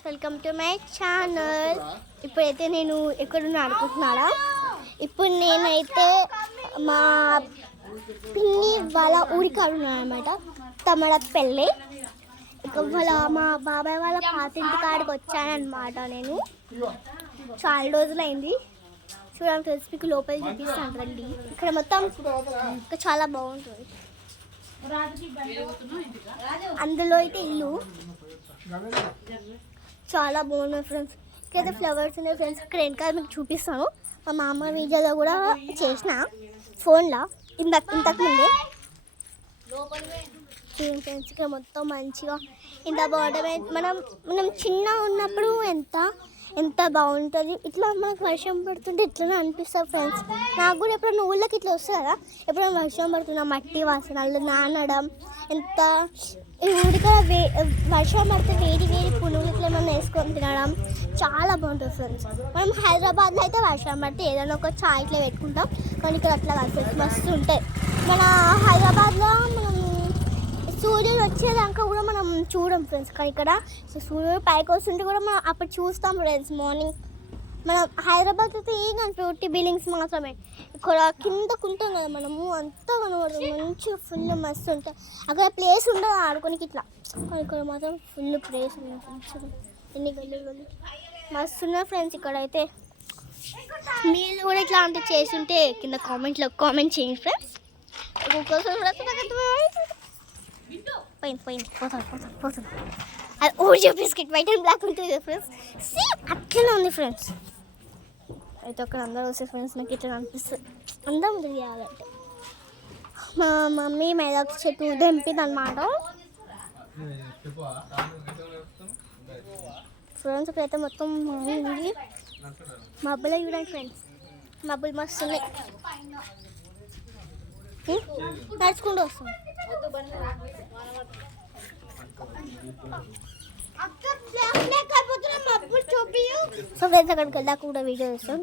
Welcome to my channel. ఇప్పుడైతే నేను ఎక్కడున్నా అనుకుంటున్నారా? ఇప్పుడు నేనైతే మా పిన్ని వాళ్ళ ఊరికాడున్నాను అనమాట. తమడ పెళ్ళి వాళ్ళ మా బాబాయ్ వాళ్ళ పాతింటి కాడికి వచ్చానమాట. నేను చాలా రోజులైంది. చూడండి ఫ్రెండ్స్, మీకు లోపల చూపిస్తాను రండి. ఇక్కడ మొత్తం ఇంకా చాలా బాగుంటుంది. అందులో అయితే ఇల్లు చాలా బాగున్నాయి ఫ్రెండ్స్. ఇక్కడైతే ఫ్లవర్స్ ఉన్నాయి ఫ్రెండ్స్. ఇక్కడ వెనకాల మీకు చూపిస్తాను. మా మామ వీడియోలో కూడా చేసిన ఫోన్లో ఇంతకు ముందే చూడండి ఫ్రెండ్స్. ఇక్కడ మొత్తం మంచిగా ఇంత బాగుంటుంది. మనం చిన్న ఉన్నప్పుడు ఎంత బాగుంటుంది. ఇట్లా మనకు వర్షం పడుతుంటే ఇట్లనే అనిపిస్తుంది ఫ్రెండ్స్. నాకు కూడా ఎప్పుడైనా ఊళ్ళకి ఇట్లా వస్తుంది కదా, ఎప్పుడైనా వర్షం పడుతున్నా మట్టి వాసనలు నానడం ఎంత ఊరికడ వర్షం పడితే వేడి పునుగులు ఇట్లా ఏమన్నా వేసుకొని తినడం చాలా బాగుంటుంది ఫ్రెండ్స్. మనం హైదరాబాద్లో అయితే వర్షం పడితే ఏదైనా ఒక చాయ్ ఇట్లా పెట్టుకుంటాం, కానీ ఇక్కడ అట్లా కాదు ఫ్రెండ్స్. మస్తు ఉంటాయి. మన హైదరాబాద్లో మనం సూర్యుడు వచ్చేదాకా కూడా మనం చూడం ఫ్రెండ్స్, కానీ ఇక్కడ సూర్యుడు పైకి వస్తుంటే కూడా మనం అప్పుడు చూస్తాం ఫ్రెండ్స్. మార్నింగ్ మనం హైదరాబాద్ అయితే ఏం కనిపి బిల్డింగ్స్ మాత్రమే. ఇక్కడ కిందకు ఉంటాం కదా మనము, అంతా కనబడుతుంది. మంచిగా ఫుల్ మస్తు ఉంటాయి. అక్కడ ప్లేస్ ఉండదు ఆడుకోనికి ఇట్లా, కానీ ఇక్కడ మాత్రం ఫుల్ ప్లేస్ ఉంది ఫ్రెండ్స్. ఎన్ని గల్లీలు మస్తు ఉన్నాయి ఫ్రెండ్స్. ఇక్కడైతే మీరు కూడా ఇట్లా అంటే చేస్తుంటే కింద కామెంట్లో కామెంట్ చేయండి ఫ్రెండ్స్. పోతాను అది Oreo biscuit white and black ఉంటుంది ఫ్రెండ్స్. సేమ్ అట్లనే ఉంది ఫ్రెండ్స్. అయితే అక్కడ అందరూ వస్తే ఫ్రెండ్స్ నాకు ఇట్లా అనిపిస్తుంది. అందం తెలియాలంటే మా మమ్మీ మెదక్ చెట్టు తెంపింది అనమాట ఫ్రెండ్స్. ఇప్పుడైతే మొత్తం ఉంది. మబ్బులో చూడండి ఫ్రెండ్స్, మబ్బులు మస్తు ఉన్నాయి. నడుచుకుంటూ వస్తాం. సో ఫ్రెండ్స్ అక్కడికి వెళ్ళాక కూడా వీడియో చేస్తాం.